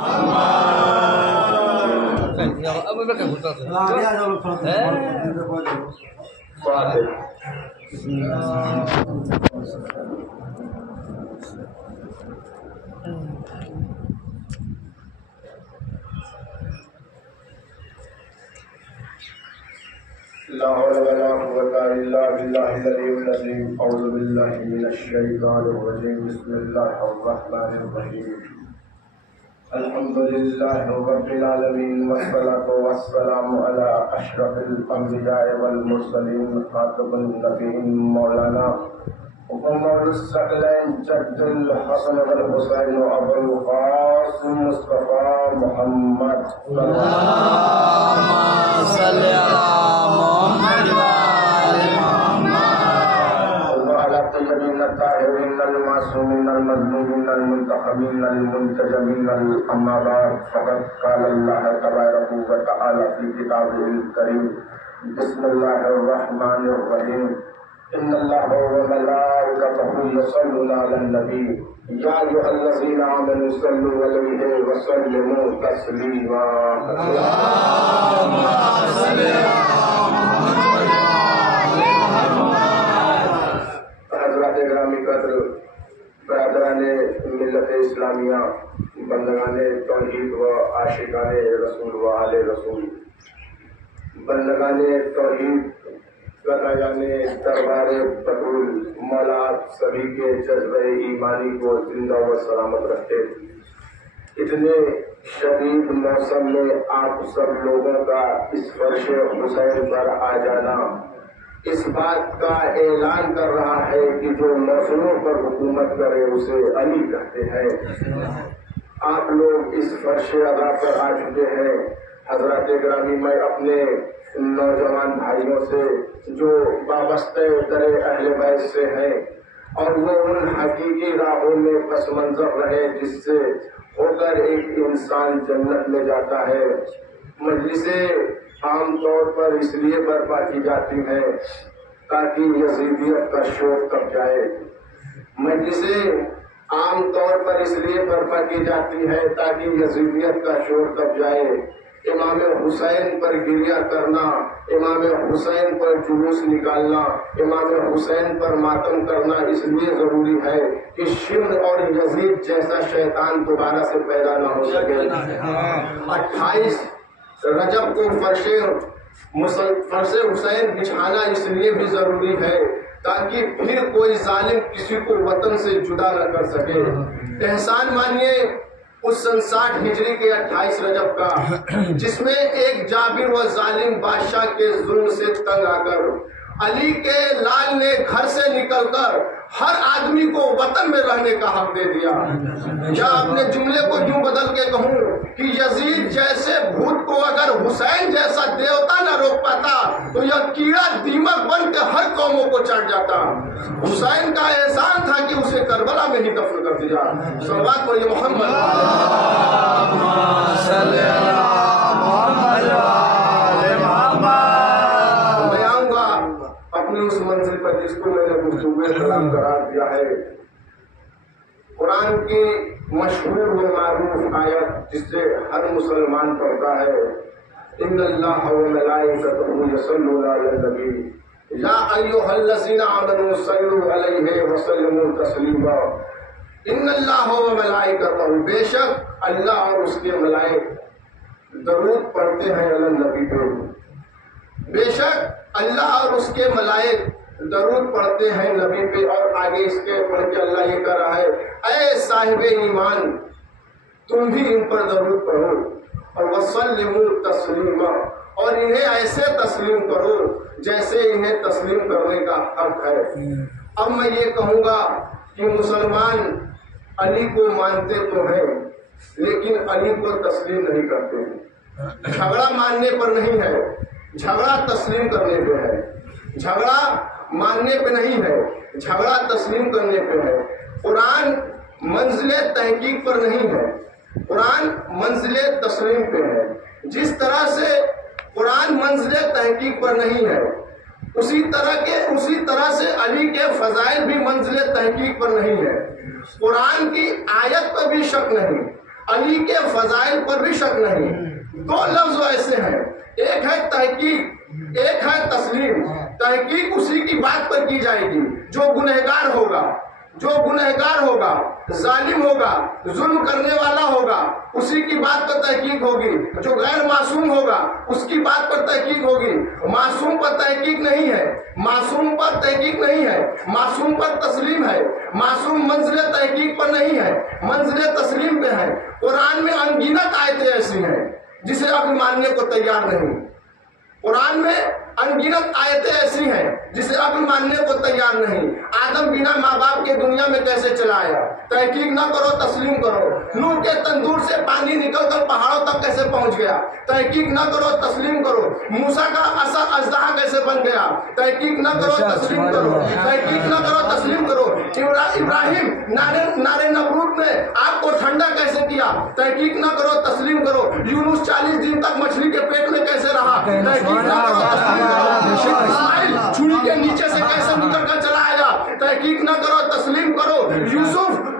لا حول ولا قوة إلا بالله العلي العظيم. أعوذ بالله من الشيطان الرجيم. بسم الله الرحمن الرحيم. الحمد لله رب العالمين والصلاة والسلام على أشرف الأنبياء والمرسلين خاتم النبيين مولانا محمد الثقلين جد الحسن والحسين أبو القاسم مصطفى محمد. اللهم صل على محمد وآل محمد وعلى الطيبين الطاهرين المعصومين المظلومين المنتخبين المنتجبين. أما بعد فقد قال الله تبارك وتعالى في كتابه الكريم. بسم الله الرحمن الرحيم. إن الله وملائكته يصلون على النبي يا أيها الذين آمنوا صلوا عليه وسلموا تسليما. اللهم صل على محمد وآل محمد. حضرات گرامی قدر، برادران ملت اسلامیہ، بندگان توحید و عاشقان رسول و آل رسول، بندگان توحید، قطعان دربار بطول، مولا سبھی کے جذبہ ایمانی کو زندہ و سلامت رکھے. اتنے شدید موسم میں آپ سب لوگوں کا اس فرش حسین پر آ جانا اس بات کا اعلان کر رہا ہے کہ جو موسموں پر حکومت کرے اسے علی کہتے ہیں. آپ لوگ اس فرش ادا پر آ چکے ہیں. حضرات گرامی، میں اپنے نوجوان بھائیوں سے جو وابستہ در اہل بیت سے ہیں اور وہ ان حقیقی راہوں میں پس منظر رہے جس سے ہو کر ایک انسان جنت میں جاتا ہے. مجلسیں عام طور پر اس لیے برپا کی جاتی ہیں تاکہ یزیدیت کا شور کب جائے. مجلسیں عام طور پر اس لیے برپا کی جاتی ہے تاکہ یزیدیت کا شور کب جائے. امام حسین پر گریہ کرنا، امام حسین پر جلوس نکالنا، امام حسین پر ماتم کرنا اس لیے ضروری ہے کہ شمر اور یزید جیسا شیطان دوبارہ سے پیدا نہ ہو سکے. 28 رجب کو فرش حسین بچھانا اس لیے بھی ضروری ہے تاکہ پھر کوئی ظالم کسی کو وطن سے جدا نہ کر سکے. احسان مانیے اس 60 ہجری کے 28 رجب کا، جس میں ایک جابر و ظالم بادشاہ کے ظلم سے تنگ آ کر علی کے لال نے گھر سے نکل کر ہر آدمی کو وطن میں رہنے کا حق دے دیا. یا اپنے جملے کو یوں بدل کے کہوں کہ یزید جیسے بھوت کو اگر حسین جیسا دیوتا نہ روک پاتا تو یہ کیڑا دیمک بن کے ہر قوموں کو چڑھ جاتا. حسین کا احسان تھا کہ اسے کربلا میں ہی دفن کر دیا. صلوات پڑھیے محمد. اللهم صل على محمد وآل محمد. میں آؤں گا اپنی اس منزل پر جس کو میں نے گفتگو کلام قرار دیا ہے. قرآن کی مشہور و معروف آیت جس سے ہر مسلمان پڑھتا ہے، ان اللہ و ملائکتہ یصلون علی النبی یا ایھا الذین آمنوا صلوا علیہ وسلموا تسلیما. ان اللہ و ملائکتہ، بے شک اللہ اور اس کے ملائک درود پڑھتے ہیں علی النبی پہ. بے شک اللہ اور اس کے ملائک درود پڑھتے ہیں نبی پہ. اور آگے اس کے پڑھ کے اللہ یہ کہہ رہا ہے، اے صاحب ایمان تم بھی ان پر درود پڑھو اور وسلموا تسلیما، اور انہیں ایسے تسلیم کرو جیسے انہیں تسلیم کرنے کا حق ہے. اب میں یہ کہوں گا کہ مسلمان علی کو مانتے تو ہیں لیکن علی کو تسلیم نہیں کرتے. جھگڑا ماننے پر نہیں ہے، جھگڑا تسلیم کرنے پہ ہے. جھگڑا ماننے پہ نہیں ہے، جھگڑا تسلیم کرنے پہ ہے. قرآن منزل تحقیق پر نہیں ہے، قرآن منزل تسلیم پہ ہے. جس طرح سے قرآن منزل تحقیق پر نہیں ہے اسی طرح سے علی کے فضائل بھی منزل تحقیق پر نہیں ہے. قرآن کی آیت پر بھی شک نہیں، علی کے فضائل پر بھی شک نہیں. دو لفظ ایسے ہیں، ایک ہے تحقیق، ایک ہے تسلیم. تحقیق اسی کی بات پر کی جائے گی جو گنہگار ہوگا، جو گنہگار ہوگا، ظالم ہوگا، ظلم کرنے والا ہوگا، اسی کی بات پر تحقیق ہوگی. جو غیر معصوم ہوگا اس کی بات پر تحقیق ہوگی. معصوم پر تحقیق نہیں ہے، معصوم پر تحقیق نہیں ہے، معصوم پر تسلیم ہے. معصوم منزل تحقیق پر نہیں ہے، منزل تسلیم پہ ہے. قرآن میں انگنت آیتیں ایسی ہیں جسے عقل ماننے کو تیار نہیں. قرآن میں انگنت آیتیں ایسی ہیں جسے عقل ماننے کو تیار نہیں. آدم بنا ماں باپ کے دنیا میں کیسے چلا آیا؟ تحقیق نہ کرو، تسلیم کرو. نوح کے تندور سے پانی نکل کر پہاڑوں تک کیسے پہنچ گیا؟ تحقیق نہ کرو، تسلیم کرو. موسیٰ کا عصا اژدہا کیسے بن گیا؟ تحقیق نہ کرو، تسلیم کرو. تحقیق نہ کرو، تسلیم کرو. ابراہیم نارے نمرود نے آگ کو ٹھنڈا کیسے کیا؟ تحقیق نہ کرو، تسلیم کرو. یونس 40 دن تک مچھلی کے پیٹ میں کیسے رہا؟ تحقیق نہ کرو، تسلیم کرو. اسماعیل چھری کے نیچے سے کیسے نکل کر چلا آیا؟ تحقیق نہ کرو، تسلیم کرو.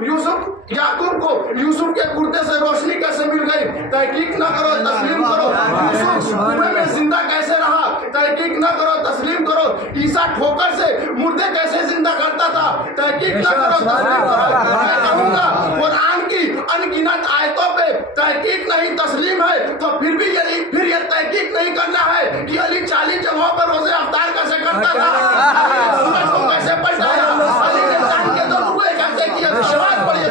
یوسف یعقوب کو یوسف کے کرتے سے روشنی کیسے مل گئی؟ تحقیق نہ کرو، تسلیم کرو. یوسف کنویں میں زندہ کیسے رہا؟ تحقیق نہ کرو، تسلیم کرو. عیسیٰ ٹھوکر سے مردے کیسے زندہ کرتا تھا؟ تحقیق نہ کرو، تسلیم کرو. میں کہوں گا قرآن کی انگنت آیتوں پہ تحقیق نہیں تسلیم ہے تو پھر یہ تحقیق نہیں کرنا ہے کہ علی 40 جگہوں پر روزے افطار کیسے کرتا تھا، سورج کو کیسے پلٹایا، علی نے چاند کے 2 ٹکڑے کیسے کیے. شواہد پڑھیے.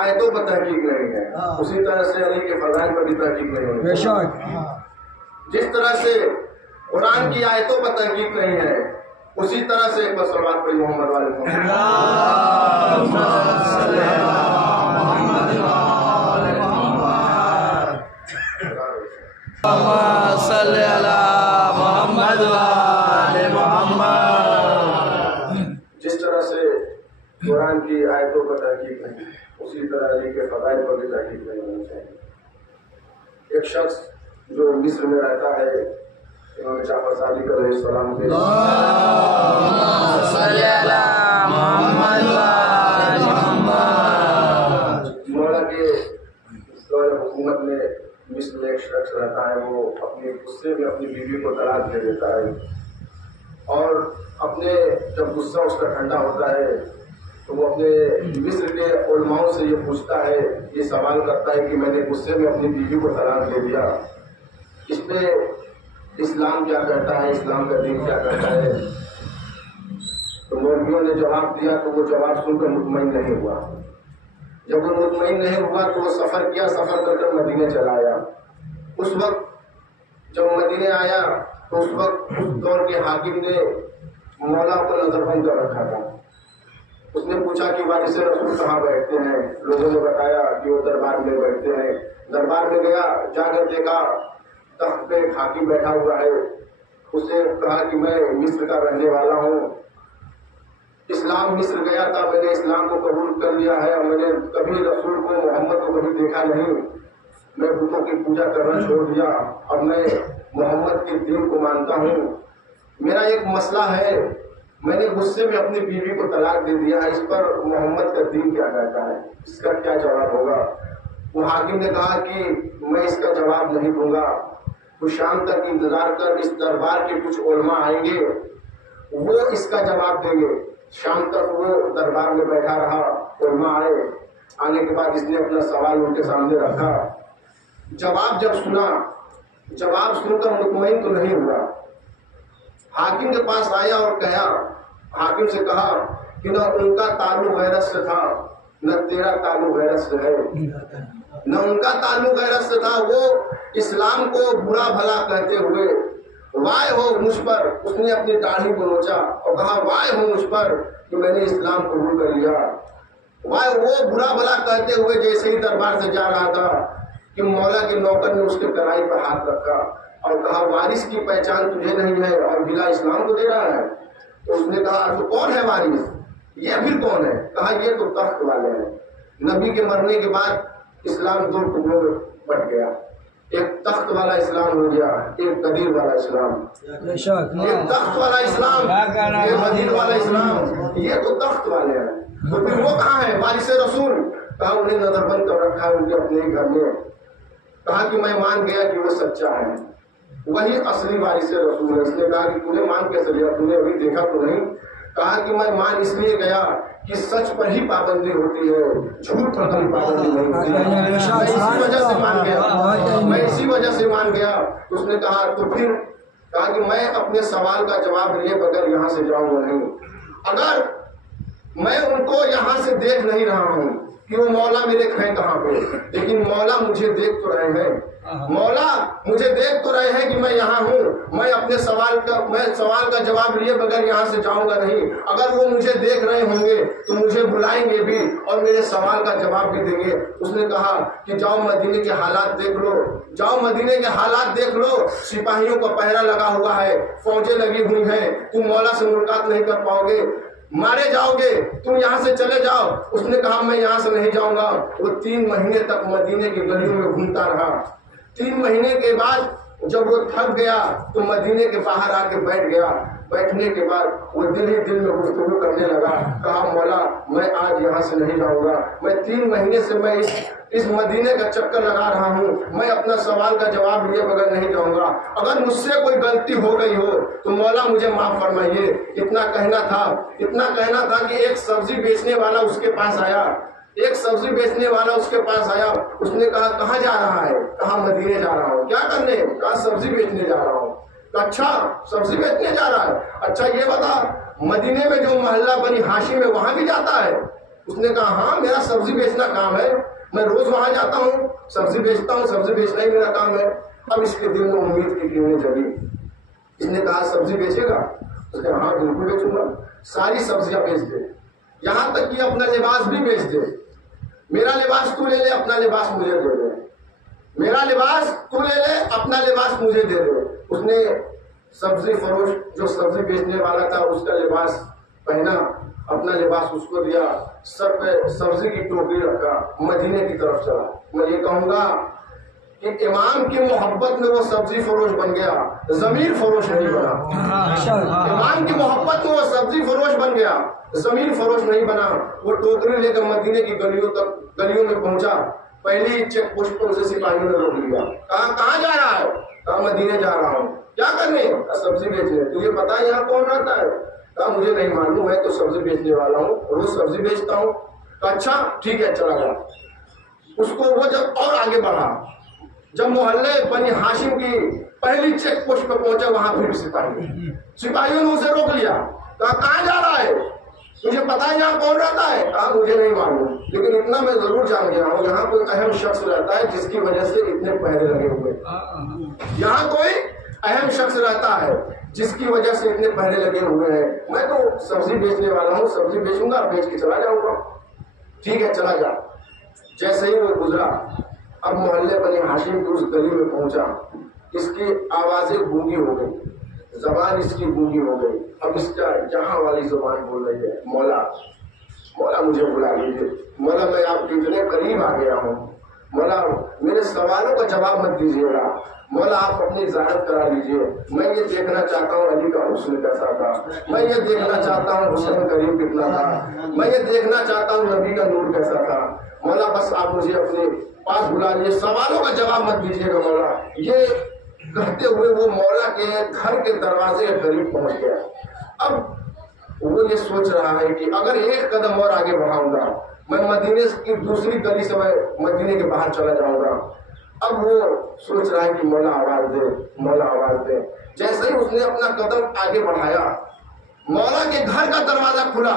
آیتوں پر تحقیق نہیں ہے، اسی طرح سے علی کے فضائل پر بھی تحقیق نہیں ہے. جس طرح سے قرآن کی آیتوں پر تحقیق نہیں ہے اسی طرح سے ایک بار صلوات پڑھی محمد والے صلی اللہ محمد والے محمد. جس طرح سے قرآن کی آیتوں پر تحقیق نہیں اسی طرح علی کے فضائل پر بھی تحقیق نہیں ہونی چاہیے. ایک شخص جو مصر میں رہتا ہے، امام جعفر صادق علیہ السلام کے مولا کے دور حکومت میں مصر میں ایک شخص رہتا ہے، وہ اپنے غصے میں اپنی بیوی کو طلاق دے دیتا ہے اور اپنے جب غصہ اس کا ٹھنڈا ہوتا ہے تو وہ اپنے مصر کے علماؤں سے یہ پوچھتا ہے، یہ سوال کرتا ہے کہ میں نے غصے میں اپنی بیوی کو طلاق دے دیا، اس پہ اسلام کیا کہتا ہے، اسلام کا دین کیا کہتا ہے؟ تو مولویوں نے جواب دیا تو وہ جواب سن کر مطمئن نہیں ہوا. جب وہ مطمئن نہیں ہوا تو وہ سفر کیا، سفر کر کر مدینے چلا آیا. اس وقت جب مدینے آیا تو اس وقت اس دور کے حاکم نے مولا کو نظر بند کر رکھا تھا. اس نے پوچھا کہ وارث رسول کہاں بیٹھتے ہیں؟ لوگوں نے بتایا کہ وہ دربار میں بیٹھتے ہیں. دربار میں گیا، جا کر دیکھا تخت پہ ایک حاکم بیٹھا ہوا ہے. اس نے کہا کہ میں مصر کا رہنے والا ہوں، اسلام مصر گیا تھا، میں نے اسلام کو قبول کر لیا ہے اور میں نے کبھی رسول کو محمد کو کبھی دیکھا نہیں. میں بتوں کی پوجا کرنا چھوڑ دیا، اب میں محمد کے دین کو مانتا ہوں. میرا ایک مسئلہ ہے، میں نے غصے میں اپنی بیوی کو طلاق دے دیا ہے، اس پر محمد کا دین کیا کہتا ہے، اس کا کیا جواب ہوگا؟ وہ حاکم نے کہا کہ میں اس کا جواب نہیں دوں گا، تو شام تک انتظار کر، اس دربار کے کچھ علماء آئیں گے، وہ اس کا جواب دیں گے. شام تک وہ دربار میں بیٹھا رہا، علماء آئے، آنے کے بعد اس نے اپنا سوال ان کے سامنے رکھا. جواب جب سنا، جواب سن کر مطمئن تو نہیں ہوا. حاکم کے پاس آیا اور کہا، حاکم سے کہا کہ نہ ان کا تعلق غیرت سے تھا نہ تیرا تعلق غیرت سے ہے، نہ ان کا تعلق غیرت سے تھا، وہ اسلام کو برا بھلا کہتے ہوئے وائے ہو مجھ پر، اس نے اپنی داڑھی کو نوچا اور کہا وائے ہو مجھ پر کہ میں نے اسلام قبول کر لیا۔ وائے وہ برا بھلا کہتے ہوئے جیسے ہی دربار سے جا رہا تھا کہ مولا کے نوکر نے اس کے کلائی پر ہاتھ رکھا اور کہا وارث کی پہچان تجھے نہیں ہے اور بلا اسلام کو دے رہا ہے؟ تو اس نے کہا تو کون ہے وارث؟ یہ پھر کون ہے؟ کہا یہ تو تخت والے ہیں۔ نبی کے مرنے کے بعد اسلام دو ٹکڑوں میں بٹ گیا، ایک تخت والا اسلام ہو گیا، ایک قدیر والا اسلام، ایک تخت والا اسلام، ایک قدیر والا اسلام، یہ تو تخت والے ہیں۔ تو پھر وہ کہاں ہے وارث رسول؟ کہا انہیں نظر بند کر رکھا ہے ان کے اپنے ہی گھر میں۔ کہا کہ میں مان گیا کہ وہ سچا ہے، وہی اصلی وارث رسول ہے۔ اس نے کہا کہ تو نے مان کیسے لیا، تو نے ابھی دیکھا تو نہیں؟ کہا کہ میں مان اس لیے گیا کہ سچ پر ہی پابندی ہوتی ہے، جھوٹ پر کوئی پابندی نہیں ہوتی، میں اسی وجہ سے مان گیا، میں اسی وجہ سے مان گیا۔ اس نے کہا تو پھر کہا کہ میں اپنے سوال کا جواب لیے بغیر یہاں سے جاؤں گا نہیں۔ اگر میں ان کو یہاں سے دیکھ نہیں رہا ہوں کہ وہ مولا میرے ہیں کہاں پہ، لیکن مولا مجھے دیکھ تو رہے ہیں، مولا مجھے دیکھ تو رہے ہیں کہ میں یہاں ہوں، میں اپنے سوال کا جواب لیے بغیر یہاں سے جاؤں گا نہیں۔ اگر وہ مجھے دیکھ رہے ہوں گے تو مجھے بلائیں گے بھی اور میرے سوال کا جواب بھی دیں گے۔ اس نے کہا کہ جاؤ مدینے کے حالات دیکھ لو، جاؤ مدینے کے حالات دیکھ لو، سپاہیوں کا پہرا لگا ہوا ہے، فوجیں لگی ہوئی ہیں، تم مولا سے ملاقات نہیں کر پاؤ گے، مارے جاؤ گے، تم یہاں سے چلے جاؤ۔ اس نے کہا میں یہاں سے نہیں جاؤں گا۔ وہ 3 مہینے تک مدینے کی گلیوں میں گھومتا رہا۔ 3 مہینے کے بعد جب وہ تھک گیا تو مدینے کے باہر آ کے بیٹھ گیا۔ بیٹھنے کے بعد وہ دل ہی دل میں گفتگو کرنے لگا، کہا مولا میں آج یہاں سے نہیں جاؤں گا، میں 3 مہینے سے میں اس مدینے کا چکر لگا رہا ہوں، میں اپنا سوال کا جواب لیے بغیر نہیں جاؤں گا۔ اگر مجھ سے کوئی غلطی ہو گئی ہو تو مولا مجھے معاف فرمائیے۔ اتنا کہنا تھا کہ ایک سبزی بیچنے والا اس کے پاس آیا، اس نے کہا کہاں جا رہا ہے؟ کہا مدینے جا رہا ہوں۔ کیا کرنے؟ کہا سبزی بیچنے جا رہا ہوں۔ اچھا سبزی بیچنے جا رہا ہے، اچھا یہ بتا مدینے میں جو محلہ بنی ہاشم ہے وہاں بھی جاتا ہے؟ اس نے کہا ہاں میرا سبزی بیچنا کام ہے، میں روز وہاں جاتا ہوں، سبزی بیچتا ہوں، سبزی بیچنا ہی میرا کام ہے۔ اب اس کے دل میں امید کی کرنیں جگی۔ اس نے کہا سبزی بیچے گا؟ اس نے ہاں بالکل بیچوں گا، ساری سبزیاں بیچ دے، یہاں تک کہ اپنا لباس بھی بیچ دے، میرا لباس تو لے لے، اپنا لباس مجھے دے دے، میرا لباس تو لے لے، اپنا لباس مجھے دے دے۔ اس نے سبزی فروش جو سبزی بیچنے والا تھا اس کا لباس پہنا، اپنا لباس اس کو دیا، سر پہ سبزی کی ٹوکری رکھا، مدینے کی طرف چلا۔ میں یہ کہوں گا کہ امام کی محبت میں وہ سبزی فروش بن گیا، ضمیر فروش نہیں بنا۔ امام کی محبت میں وہ سبزی فروش بن گیا، ضمیر فروش نہیں بنا۔ وہ ٹوکری لے کر مدینے کی گلیوں میں پہنچا۔ پہلی چیک پوسٹ پر اسے سپاہیوں نے روک لیا، کہاں جا رہا ہے؟ کہا مدینے جا رہا ہوں۔ کیا کرنے؟ سبزی بیچنے۔ تجھے پتا ہے یہاں کون رہتا ہے؟ کہا مجھے نہیں معلوم، میں تو سبزی بیچنے والا ہوں، روز سبزی بیچتا ہوں۔ کہا اچھا ٹھیک ہے چلا جا۔ اس کو وہ جب اور آگے بڑھا، جب محلے بنی ہاشم کی پہلی چیک پوسٹ پہ پہنچا وہاں پھر سپاہیوں نے اسے روک لیا۔ کہا کہاں جا رہا ہے؟ تجھے پتا ہے یہاں کون رہتا ہے؟ کہا مجھے نہیں معلوم، لیکن اتنا میں ضرور جان گیا ہوں یہاں کوئی اہم شخص رہتا ہے جس کی وجہ سے اتنے پہرے لگے ہوئے، یہاں کوئی اہم شخص رہتا ہے جس کی وجہ سے اتنے پہرے لگے ہوئے ہیں۔ میں تو سبزی بیچنے والا ہوں، سبزی بیچوں گا، بیچ کے چلا جاؤں گا۔ ٹھیک ہے چلا جا۔ جیسے ہی وہ گزرا، اب محلے بنی ہاشم کی اس گلی میں پہنچا، اس کی آوازیں گونگی ہو گئی، زبان اس کی گونگی ہو گئی۔ اب اس کا جہاں والی زبان بول رہی ہے، مولا مولا مجھے بلا لیجیے، مولا میں آپ کے اتنے قریب آ گیا ہوں، مولا میرے سوالوں کا جواب مت دیجیے گا، مولا آپ اپنی زیارت کرا لیجیے، میں یہ دیکھنا چاہتا ہوں علی کا حسن کیسا تھا، میں یہ دیکھنا چاہتا ہوں حسین کریم کتنا تھا، میں یہ دیکھنا چاہتا ہوں نبی کا نور کیسا تھا، مولا بس آپ مجھے اپنے پاس بلا لیجیے، سوالوں کا جواب مت دیجیے گا مولا۔ یہ کہتے ہوئے وہ مولا کے گھر کے دروازے کے قریب پہنچ گیا۔ اب وہ یہ سوچ رہا ہے کہ اگر ایک قدم اور آگے بڑھاؤں گا میں مدینے کی دوسری گلی سے میں مدینے کے باہر چلا جاؤں گا۔ اب وہ سوچ رہا ہے کہ مولا آواز دے، مولا آواز دے۔ جیسے ہی اس نے اپنا قدم آگے بڑھایا، مولا کے گھر کا دروازہ کھلا،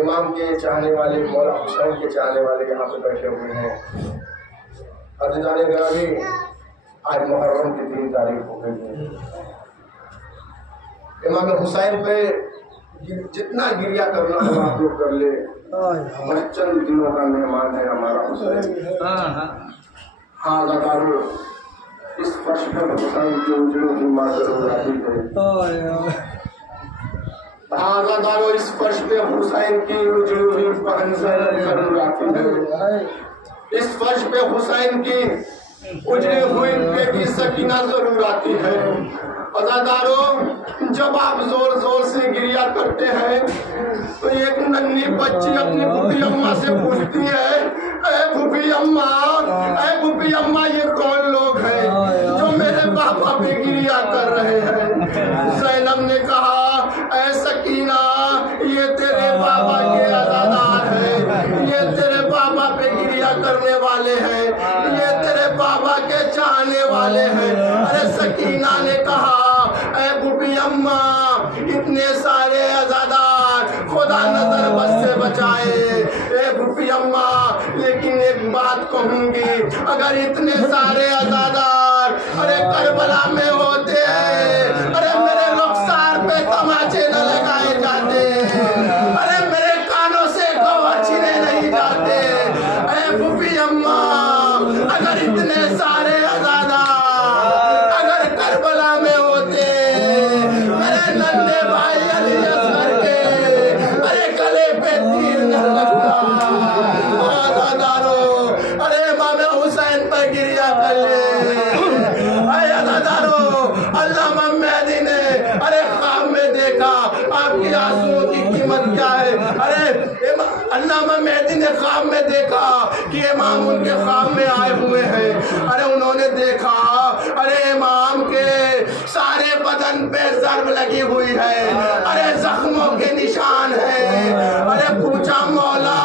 امام کے چاہنے والے، مولا حسین کے چاہنے والے یہاں پہ بیٹھے ہوئے ہیں۔ عزیزان گرامی، آج محرم کی 3 تاریخ ہو گئی ہے۔ امام حسین پہ جتنا گریہ کرنا ہو آپ لوگ کر لے، بس چند دنوں کا مہمان ہے ہمارا حسین۔ ہاں اداکاروں، اس فرش پر حسین کی اجڑوں کی ماں ضرور آتی ہے۔ ہاں اداکاروں، اس فرش پہ حسین کی اجڑی ہوئی پہن ضرور آتی ہے۔ اس فرش پہ حسین کی اجڑی ہوئی بیٹی سکینہ ضرور آتی ہے۔ عزاداروں، جب آپ زور زور سے گریہ کرتے ہیں تو ایک ننھی بچی اپنی پھوپھی اماں سے پوچھتی ہے، اے پھوپھی اماں یہ کون لوگ ہیں جو میرے پاپا پہ گریہ کر رہے ہیں؟ زینب نے کہا، اے سکینہ، یہ تیرے پاپا کے عزادار ہیں، یہ تیرے پاپا پہ گریہ کرنے والے ہیں، یہ تیرے پاپا کے چاہنے والے ہیں۔ ارے سکینہ نے کہا، اے پھوپھی اماں، اتنے سارے عزادار خدا نظر بس سے بچائے۔ اے پھوپھی اماں، لیکن ایک بات کہوں گی، اگر اتنے سارے عزادار ارے کربلا میں ہوتے، ارے میرے رخسار پہ تماچے نہ لگائے جاتے، ارے میرے کانوں سے گوہر چھینے نہیں جاتے۔ اے پھوپھی اماں، اگر اتنے سارے عزادار اگر کربلا میں ہوتے، میرے ننھے بھائی علی اصغر کے ارے گلے پہ تیر نہ لگتا۔ عزاداروں، ارے امام حسین پر گریہ کر لے۔ اے عزاداروں، علامہ مہدی نے ارے خواب میں دیکھا، آپ کی آنسوؤں کی قیمت کیا ہے؟ ارے علامہ مہدی نے خواب میں دیکھا کہ امام ان کے خواب میں آئے ہوئے ہیں۔ ارے انہوں نے دیکھا، ارے امام کے سارے بدن پہ ضرب لگی ہوئی ہے، ارے زخموں کے نشان ہیں۔ ارے پوچھا، مولا،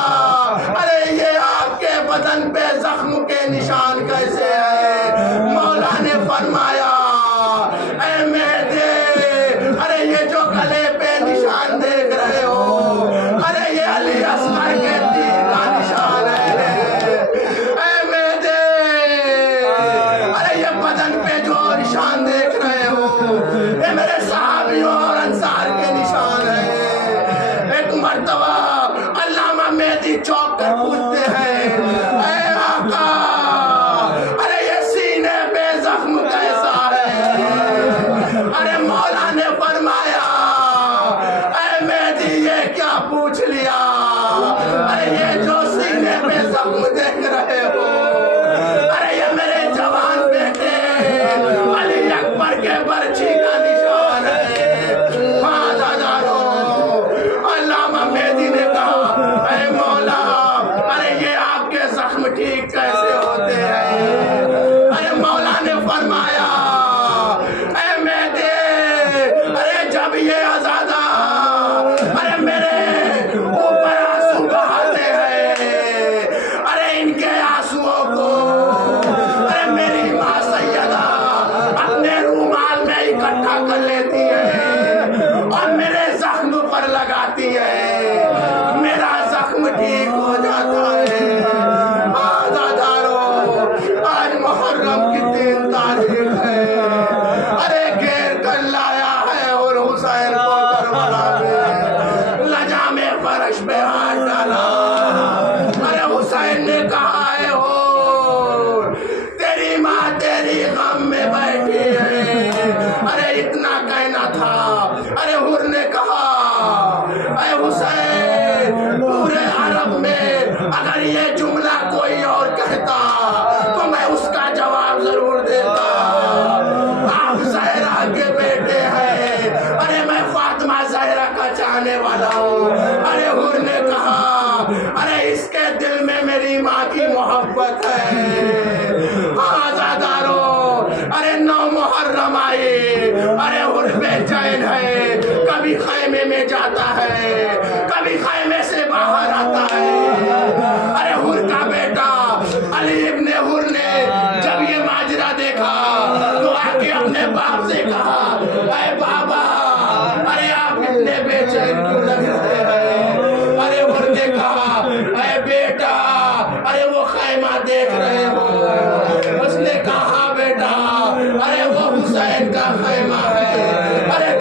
ارے یہ آپ کے بدن پہ زخم کے نشان کیسے ہیں؟ مولا نے فرمایا، اے مہدی، ارے یہ جو گلے پہ نشان دیکھ رہے ہو، ارے یہ علی اصغر کے تیر کا نشان ہے۔ اے مہدی، ارے یہ بدن پہ جو نشان دیکھ رہے ہو، یہ میرے صحابیوں اور انصار کے نشان ہیں۔ ایک مرتبہ علامہ مہدی چوک کر پوچھتے ہیں، اے آقا، ارے یہ سینے پہ زخم کیسا ہے؟ ارے مولا نے فرمایا، اے مہدی یہ کیا پوچھ لیا؟ ارے یہ جو سینے پہ زخم دیکھ رہے ہو، ارے یہ میرے جوان بیٹے علی اکبر کے برچھی کا نشان ہے۔ علامہ مہدی نے کہا، اے مولا، ارے یہ آپ کے زخم ٹھیک کیسے ہوتے ہیں؟ ارے مولا نے فرمایا، اے مہدی، ارے جب یہ عزادار ارے میرے اوپر آنسو بہاتے ہیں، ارے ان کے آنسوؤں کو ارے میری ماں سیدہ اپنے رومال میں اکٹھا کر لیتی ہے اور میرے زخم پر لگاتی ہے، میرا زخم ٹھیک ہو جاتا ہے۔ عزاداروں، آج محرم کی 3 تاریخ ہے، ارے گھیر کر لایا ہے اور حسین کو کربلا میں لجام فرش پہ ہاتھ ڈالا۔ ارے حسین نے کہا، اے ہو، تیری ماں تیری غم میں بیٹھی ہے۔ ارے اتنا کہنا تھا، ارے حر نے کہا، اے حسین، پورے عرب میں اگر یہ جملہ کوئی اور کہتا تو میں اس کا جواب ضرور دیتا۔ آپ زہرا کے بیٹے ہیں، ارے میں فاطمہ زہرا کا چاہنے والا ہوں۔ ارے حر نے کہا، ارے اس کے دل میں میری ماں کی محبت ہے۔ آزاداروں، ارے 9 محرم آئی، ارے حر بے چین ہے، کبھی خیمے میں جاتا ہے، کبھی خیمے سے باہر آتا ہے۔ ارے حر کا بیٹا علی ابن حر نے جب یہ ماجرا دیکھا تو آ کے اپنے باپ سے کہا، اے بابا، ارے آپ اتنے بے چین کیوں لگ رہے ہیں؟ ارے